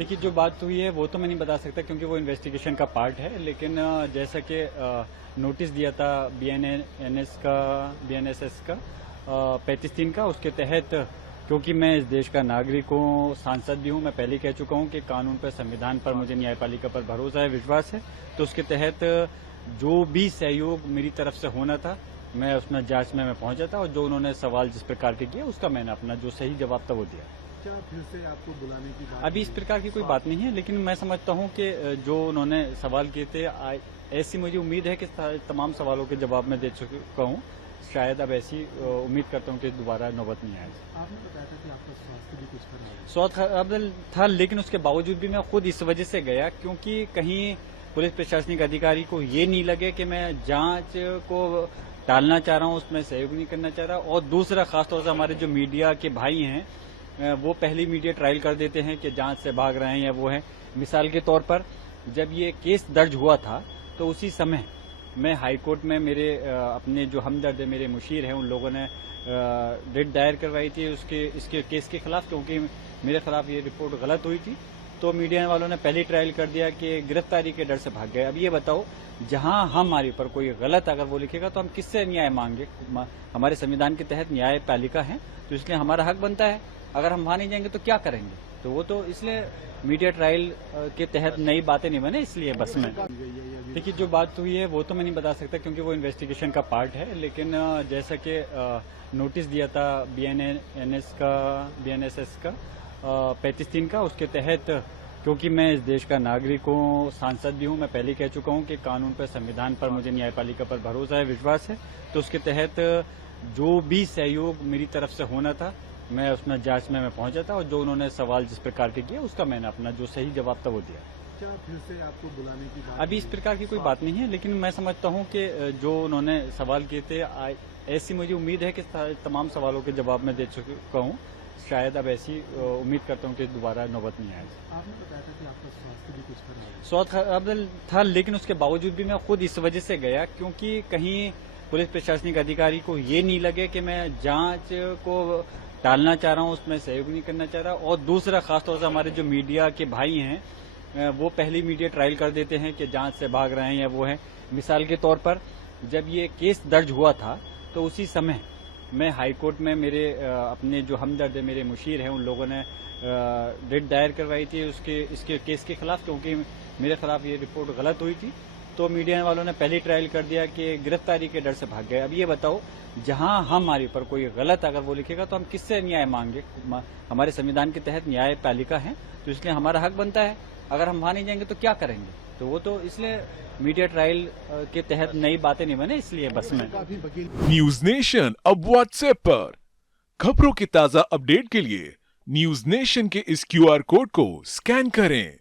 देखिए, जो बात हुई है वो तो मैं नहीं बता सकता क्योंकि वो इन्वेस्टिगेशन का पार्ट है, लेकिन जैसा कि नोटिस दिया था बीएनएसएस का 35(3) का, उसके तहत क्योंकि मैं इस देश का नागरिक हूँ, सांसद भी हूँ, मैं पहले ही कह चुका हूँ कि कानून पर, संविधान पर मुझे न्यायपालिका पर भरोसा है, विश्वास है। तो उसके तहत जो भी सहयोग मेरी तरफ से होना था, मैं उसमें जांच में मैं पहुंचा था, और जो उन्होंने सवाल जिस प्रकार के किए उसका मैंने अपना जो सही जवाब था वो दिया। क्या फिर से आपको बुलाने की बात? अभी इस प्रकार की कोई बात नहीं है, लेकिन मैं समझता हूं कि जो उन्होंने सवाल किए थे, ऐसी मुझे उम्मीद है कि तमाम सवालों के जवाब मैं दे चुका हूं। शायद अब ऐसी उम्मीद करता हूं कि दोबारा नौबत नहीं आएगी। आपने बताया था कि आपका स्वास्थ्य भी कुछ खराब है। स्वास्थ्य खराब था, लेकिन उसके बावजूद भी मैं खुद इस वजह से गया क्योंकि कहीं पुलिस प्रशासनिक अधिकारी को ये नहीं लगे कि मैं जांच को टालना चाह रहा हूं, उसमें सहयोग नहीं करना चाह रहा। और दूसरा, खासतौर से हमारे जो मीडिया के भाई हैं, वो पहली मीडिया ट्रायल कर देते हैं कि जांच से भाग रहे हैं या वो है। मिसाल के तौर पर जब ये केस दर्ज हुआ था तो उसी समय मैं हाईकोर्ट में मेरे अपने जो हमदर्द है, मेरे मुशीर हैं, उन लोगों ने रिट दायर करवाई थी इसके केस के खिलाफ, क्योंकि मेरे खिलाफ ये रिपोर्ट गलत हुई थी। तो मीडिया वालों ने पहले ट्रायल कर दिया कि गिरफ्तारी के डर से भाग गए। अब ये बताओ, जहां हमारे ऊपर कोई गलत अगर वो लिखेगा तो हम किससे न्याय मांगे? हमारे संविधान के तहत न्यायपालिका है, तो इसलिए हमारा हक बनता है। अगर हम वहां नहीं जाएंगे तो क्या करेंगे? तो वो तो इसलिए मीडिया ट्रायल के तहत नई बातें नहीं बने, इसलिए बस में। देखिए, जो बात हुई है वो तो मैं नहीं बता सकता क्योंकि वो इन्वेस्टिगेशन का पार्ट है, लेकिन जैसा कि नोटिस दिया था बीएनएसएस का 35(3) का, उसके तहत क्योंकि मैं इस देश का नागरिक हूँ, सांसद भी हूँ, मैं पहले ही कह चुका हूँ कि कानून पर, संविधान पर मुझे न्यायपालिका पर भरोसा है, विश्वास है। तो उसके तहत जो भी सहयोग मेरी तरफ से होना था, मैं उसमें जांच में मैं पहुंचा था, और जो उन्होंने सवाल जिस प्रकार के किए उसका मैंने अपना जो सही जवाब था वो दिया। क्या फिर से आपको बुलाने की बात? अभी इस प्रकार की कोई बात नहीं है, लेकिन मैं समझता हूं कि जो उन्होंने सवाल किए थे, ऐसी मुझे उम्मीद है कि तमाम सवालों के जवाब मैं दे चुका हूं। शायद अब ऐसी उम्मीद करता हूं कि दोबारा नौबत नहीं आएगी। आपने बताया था कि आपका स्वास्थ्य भी कुछ खराब है। स्वास्थ्य खराब था, लेकिन उसके बावजूद भी मैं खुद इस वजह से गया क्योंकि कहीं पुलिस प्रशासनिक अधिकारी को ये नहीं लगे कि मैं जांच को टालना चाह रहा हूं, उसमें सहयोग नहीं करना चाह रहा। और दूसरा, खासतौर से हमारे जो मीडिया के भाई हैं, वो पहली मीडिया ट्रायल कर देते हैं कि जांच से भाग रहे हैं या वो है। मिसाल के तौर पर जब ये केस दर्ज हुआ था तो उसी समय मैं हाईकोर्ट में मेरे अपने जो हमदर्द है, मेरे मुशीर हैं, उन लोगों ने रिट दायर करवाई थी इसके केस के खिलाफ, क्योंकि मेरे खिलाफ ये रिपोर्ट गलत हुई थी। तो मीडिया वालों ने पहले ट्रायल कर दिया कि गिरफ्तारी के डर से भाग गए। अब ये बताओ, जहां हमारे ऊपर कोई गलत अगर वो लिखेगा तो हम किससे न्याय मांगे? हमारे संविधान के तहत न्यायपालिका है, तो इसलिए हमारा हक बनता है। अगर हम वहां नहीं जाएंगे तो क्या करेंगे? तो वो तो इसलिए मीडिया ट्रायल के तहत नई बातें नहीं बने, इसलिए बस में। न्यूज नेशन अब व्हाट्सएप पर खबरों की ताजा अपडेट के लिए न्यूज नेशन के इस QR कोड को स्कैन करें।